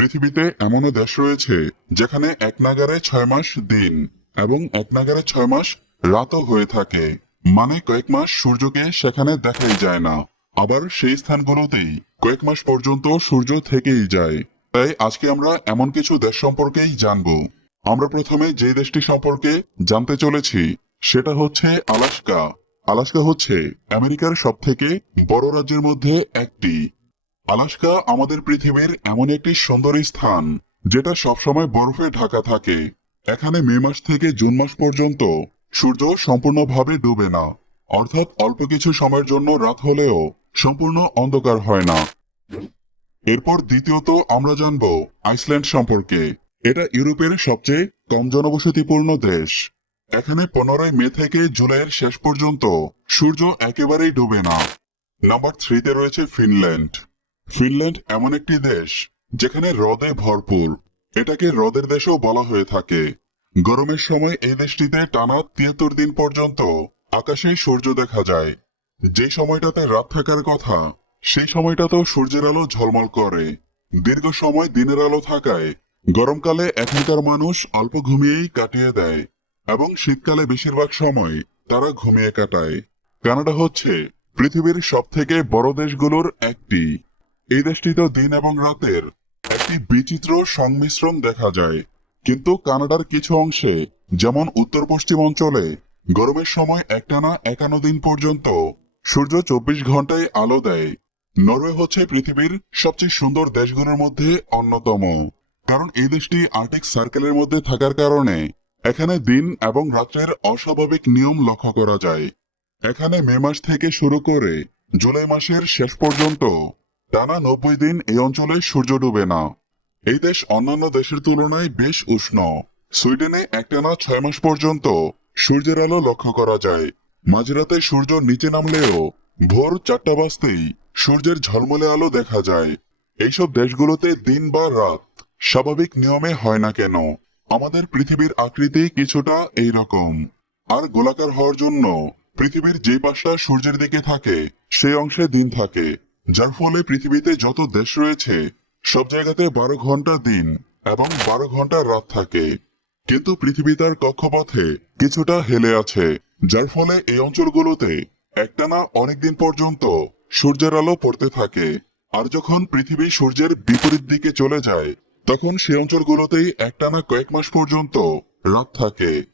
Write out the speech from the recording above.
পৃথিবীতে এমনও দেশ রয়েছে যেখানে এক নাগারে ছয় মাস দিন এবং এক নাগারে ছয় মাস রাতও হয়ে থাকে। মানে কয়েক মাস সূর্যকে সেখানে দেখাই যায় না। আবার সেই স্থানগুলোতেই কয়েক মাস পর্যন্ত সূর্য থেকেই যায়। তাই আজকে আমরা এমন কিছু দেশ সম্পর্কেই জানব। আমরা প্রথমে যে দেশটি সম্পর্কে জানতে চলেছি, সেটা হচ্ছে আলাস্কা। আলাস্কা হচ্ছে আমেরিকার সব থেকে বড় রাজ্যের মধ্যে একটি। আলাস্কা আমাদের পৃথিবীর এমন একটি সুন্দর স্থান, যেটা সবসময় বরফে ঢাকা থাকে। এখানে মে মাস থেকে জুন মাস পর্যন্ত সূর্য সম্পূর্ণভাবে ডুবে না, অর্থাৎ অল্প কিছু সময়ের জন্য রাত হলেও সম্পূর্ণ অন্ধকার হয় না। এরপর দ্বিতীয়ত আমরা জানব আইসল্যান্ড সম্পর্কে। এটা ইউরোপের সবচেয়ে কম জনবসতিপূর্ণ দেশ। এখানে পনেরোই মে থেকে জুলাইয়ের শেষ পর্যন্ত সূর্য একেবারেই ডুবে না। নাম্বার থ্রিতে রয়েছে ফিনল্যান্ড। ফিনল্যান্ড এমন একটি দেশ যেখানে হ্রদে ভরপুর। এটাকে হ্রদের দেশও বলা হয়ে থাকে। গরমের সময় এই দেশটিতে টানা তিয়াত্তর দিন পর্যন্ত আকাশে সূর্য দেখা যায়। যে সময়টাতে রাত থাকার কথা, সেই সময়টাতেও সূর্যের আলো ঝলমল করে। দীর্ঘ সময় দিনের আলো থাকায় গরমকালে এখানকার মানুষ অল্প ঘুমিয়েই কাটিয়ে দেয় এবং শীতকালে বেশিরভাগ সময় তারা ঘুমিয়ে কাটায়। কানাডা হচ্ছে পৃথিবীর সবথেকে বড় দেশগুলোর একটি। এই দেশটিতে দিন এবং রাতের একটি বিচিত্র সংমিশ্রণ দেখা যায়। কিন্তু কানাডার কিছু অংশে, যেমন উত্তর পশ্চিম অঞ্চলে, গরমের সময় একটানা একান্ন দিন পর্যন্ত সূর্য চব্বিশ ঘন্টায় আলো দেয়। নরওয়ে হচ্ছে পৃথিবীর সবচেয়ে সুন্দর দেশগুলোর মধ্যে অন্যতম। কারণ এই দেশটি আর্টিক সার্কেলের মধ্যে থাকার কারণে এখানে দিন এবং রাত্রের অস্বাভাবিক নিয়ম লক্ষ্য করা যায়। এখানে মে মাস থেকে শুরু করে জুলাই মাসের শেষ পর্যন্ত টানা নব্বই দিন এই অঞ্চলে সূর্য ডুবে না। এই দেশ অন্যান্য দেশের তুলনায় বেশ উষ্ণ। সুইডেনে একটানা ছয় মাস পর্যন্ত সূর্যের আলো লক্ষ্য করা যায়। মাঝরাতে সূর্য নিচে নামলেও ভোর চারটা বাজতেই সূর্যের ঝলমলে আলো দেখা যায়। এইসব দেশগুলোতে দিন বা রাত স্বাভাবিক নিয়মে হয় না কেন? আমাদের পৃথিবীর আকৃতি কিছুটা এই রকম। আর গোলাকার হওয়ার জন্য পৃথিবীর যে পাশটা সূর্যের দিকে থাকে, সেই অংশে দিন থাকে। যার ফলে পৃথিবীতে যত দেশ রয়েছে, সব জায়গাতে বারো ঘণ্টা দিন এবং বারো ঘণ্টা রাত থাকে। কিন্তু পৃথিবী তার কক্ষপথে কিছুটা হেলে আছে, যার ফলে এই অঞ্চলগুলোতে একটানা অনেকদিন পর্যন্ত সূর্যের আলো পড়তে থাকে। আর যখন পৃথিবী সূর্যের বিপরীত দিকে চলে যায়, তখন সেই অঞ্চলগুলোতেই একটানা কয়েক মাস পর্যন্ত রাত থাকে।